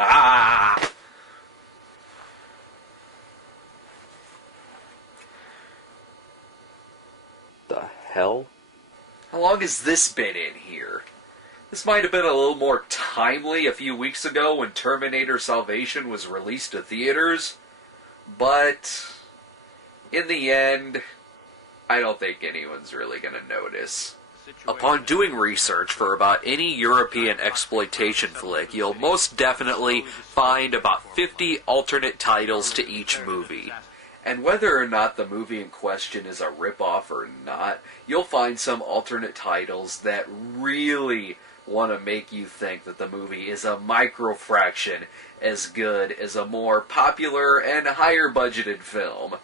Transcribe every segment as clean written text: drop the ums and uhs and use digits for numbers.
Ah! The hell? How long has this been in here? This might have been a little more timely a few weeks ago when Terminator Salvation was released to theaters, but in the end, I don't think anyone's really going to notice. Upon doing research for about any European exploitation flick, you'll most definitely find about 50 alternate titles to each movie. And whether or not the movie in question is a ripoff or not, you'll find some alternate titles that really want to make you think that the movie is a microfraction as good as a more popular and higher budgeted film.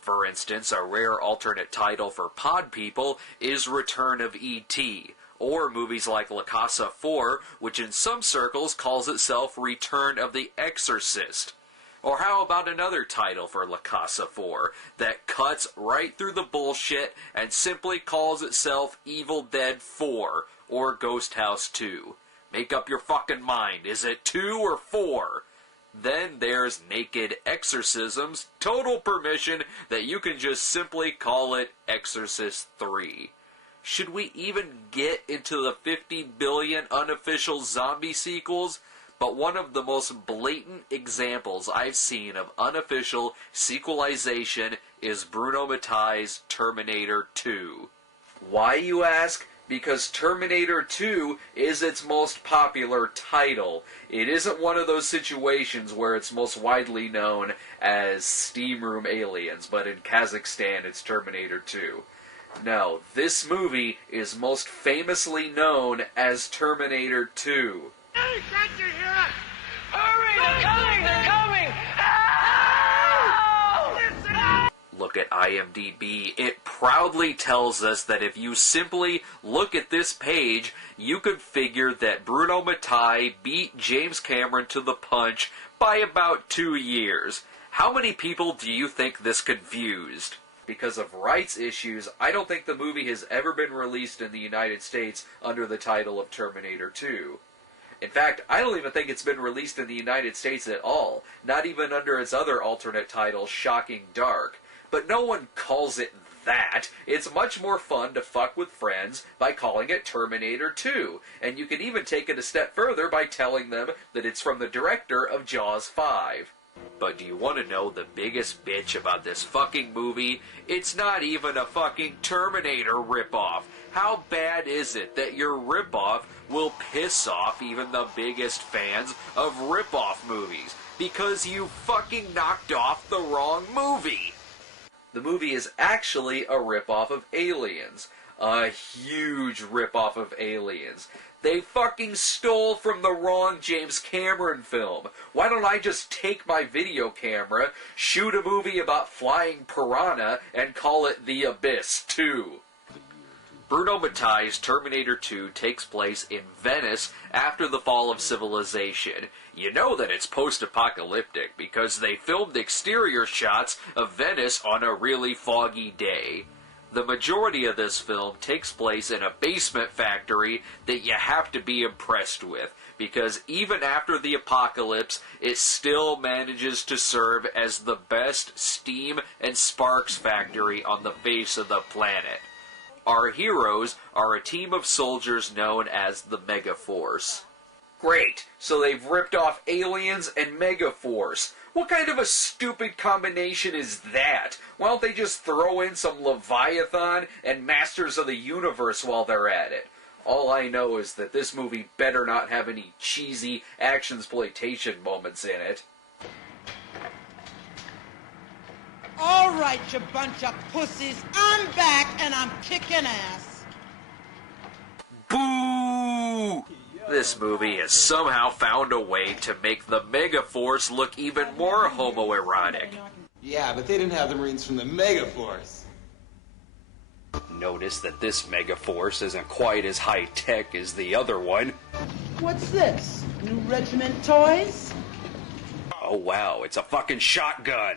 For instance, a rare alternate title for pod people is Return of E.T., or movies like La Casa 4, which in some circles calls itself Return of the Exorcist. Or how about another title for La Casa 4 that cuts right through the bullshit and simply calls itself Evil Dead 4 or Ghost House 2? Make up your fucking mind. Is it 2 or 4? Then there's Naked Exorcisms, total permission that you can just simply call it Exorcist 3. Should we even get into the 50 billion unofficial zombie sequels? But one of the most blatant examples I've seen of unofficial sequelization is Brueno Mattei's Terminator 2. Why, you ask? Because Terminator 2 is its most popular title. It isn't one of those situations where it's most widely known as Steam Room Aliens, but in Kazakhstan it's Terminator 2. No, this movie is most famously known as Terminator 2. Hey, can't you hear us? Hurry, they're coming, they're coming! Help! Look at IMDb. It proudly tells us that if you simply look at this page, you could figure that Brueno Mattei beat James Cameron to the punch by about 2 years. How many people do you think this confused? Because of rights issues, I don't think the movie has ever been released in the United States under the title of Terminator 2. In fact, I don't even think it's been released in the United States at all, not even under its other alternate title, Shocking Dark. But no one calls it that. It's much more fun to fuck with friends by calling it Terminator 2, and you can even take it a step further by telling them that it's from the director of Jaws 5. But do you want to know the biggest bitch about this fucking movie? It's not even a fucking Terminator ripoff. How bad is it that your ripoff will piss off even the biggest fans of ripoff movies? Because you fucking knocked off the wrong movie! The movie is actually a ripoff of Aliens. A huge ripoff of Aliens. They fucking stole from the wrong James Cameron film. Why don't I just take my video camera, shoot a movie about flying piranha, and call it The Abyss 2? Brueno Mattei's Terminator 2 takes place in Venice after the fall of civilization. You know that it's post-apocalyptic because they filmed exterior shots of Venice on a really foggy day. The majority of this film takes place in a basement factory that you have to be impressed with, because even after the apocalypse, it still manages to serve as the best steam and sparks factory on the face of the planet. Our heroes are a team of soldiers known as the Megaforce. Great, so they've ripped off Aliens and Megaforce. What kind of a stupid combination is that? Why don't they just throw in some Leviathan and Masters of the Universe while they're at it? All I know is that this movie better not have any cheesy action-sploitation moments in it. All right, you bunch of pussies, I'm back and I'm kicking ass. Boo! This movie has somehow found a way to make the Megaforce look even more homoerotic. Yeah, but they didn't have the Marines from the Megaforce. Notice that this Megaforce isn't quite as high-tech as the other one. What's this? New regiment toys? Oh wow, it's a fucking shotgun!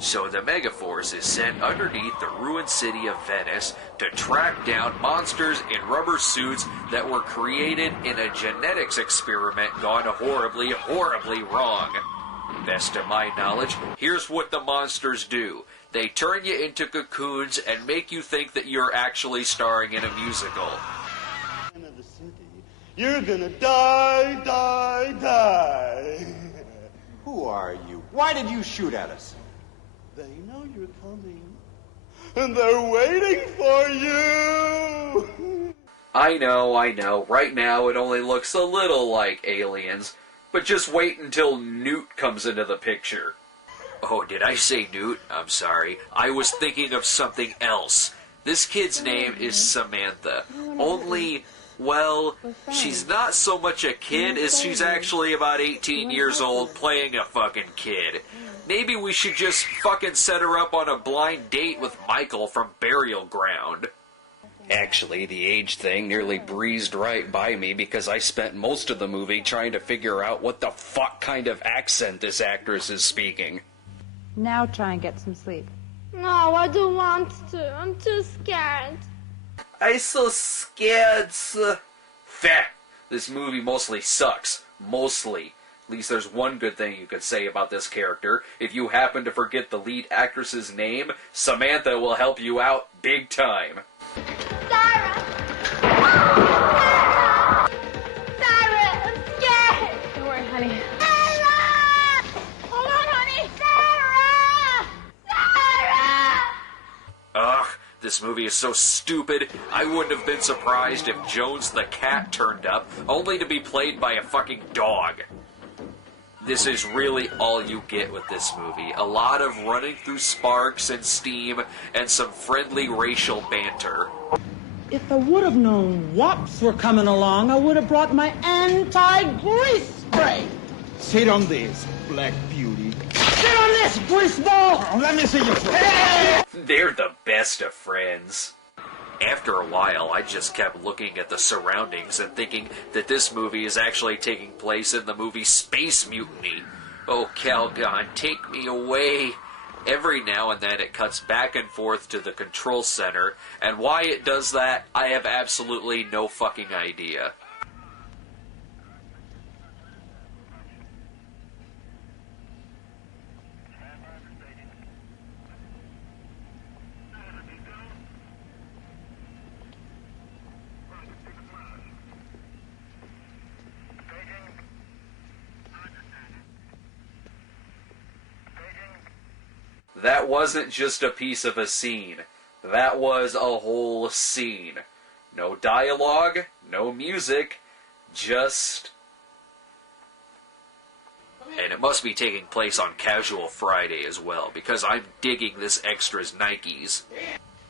So the Megaforce is sent underneath the ruined city of Venice to track down monsters in rubber suits that were created in a genetics experiment gone horribly, horribly wrong. Best of my knowledge, here's what the monsters do. They turn you into cocoons and make you think that you're actually starring in a musical. You're gonna die, die, die. Who are you? Why did you shoot at us? They know you're coming, and they're waiting for you. I know. Right now it only looks a little like Aliens, but just wait until Newt comes into the picture. Oh, did I say Newt? I'm sorry. I was thinking of something else. This kid's name is Samantha. Only, well, she's not so much a kid as she's actually about 18 years old playing a fucking kid. Maybe we should just fucking set her up on a blind date with Michael from Burial Ground. Actually, the age thing nearly breezed right by me because I spent most of the movie trying to figure out what the fuck kind of accent this actress is speaking. Now try and get some sleep. No, I don't want to. I'm too scared. I'm so scared. Feh. This movie mostly sucks. Mostly. At least there's one good thing you could say about this character. If you happen to forget the lead actress's name, Samantha will help you out big time. Sarah! Sarah! Sarah, I'm scared! Don't worry, honey. Sarah! Hold on, honey! Sarah! Sarah! Ugh, this movie is so stupid. I wouldn't have been surprised if Jones the cat turned up, only to be played by a fucking dog. This is really all you get with this movie. A lot of running through sparks and steam, and some friendly racial banter. If I would have known wops were coming along, I would have brought my anti-grease spray. Sit on this, Black Beauty. Sit on this, grease ball! Oh, let me see your friend. They're the best of friends. After a while, I just kept looking at the surroundings and thinking that this movie is actually taking place in the movie Space Mutiny. Oh, Calgon, take me away. Every now and then it cuts back and forth to the control center, and why it does that, I have absolutely no fucking idea. That wasn't just a piece of a scene. That was a whole scene. No dialogue, no music, just... And it must be taking place on Casual Friday as well, because I'm digging this extra's Nikes.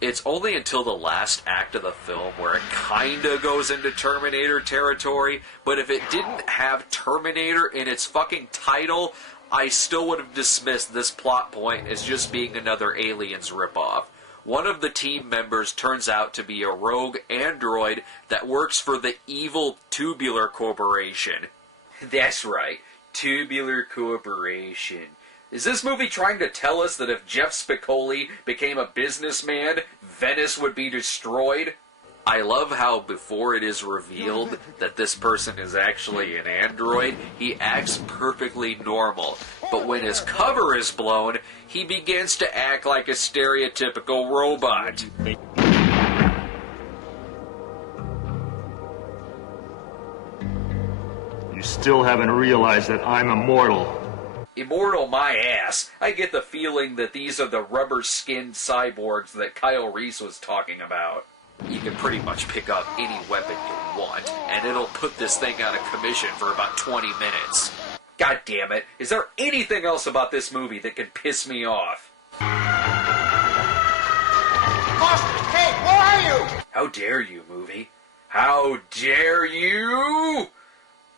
It's only until the last act of the film where it kinda goes into Terminator territory, but if it didn't have Terminator in its fucking title, I still would have dismissed this plot point as just being another Aliens ripoff. One of the team members turns out to be a rogue android that works for the evil Tubular Corporation. That's right, Tubular Corporation. Is this movie trying to tell us that if Jeff Spicoli became a businessman, Venice would be destroyed? I love how before it is revealed that this person is actually an android, he acts perfectly normal. But when his cover is blown, he begins to act like a stereotypical robot. You still haven't realized that I'm immortal. Immortal my ass. I get the feeling that these are the rubber-skinned cyborgs that Kyle Reece was talking about. You can pretty much pick up any weapon you want, and it'll put this thing out of commission for about 20 minutes. God damn it, is there anything else about this movie that can piss me off? Foster, hey, where are you? How dare you, movie? How dare you?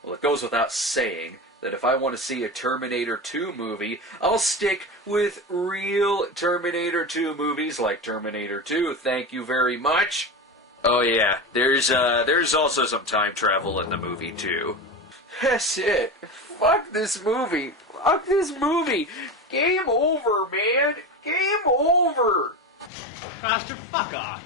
Well, it goes without saying that if I want to see a Terminator 2 movie, I'll stick with real Terminator 2 movies like Terminator 2, thank you very much. Oh yeah, there's also some time travel in the movie too. That's it. Fuck this movie. Fuck this movie. Game over, man. over! Faster, fuck off.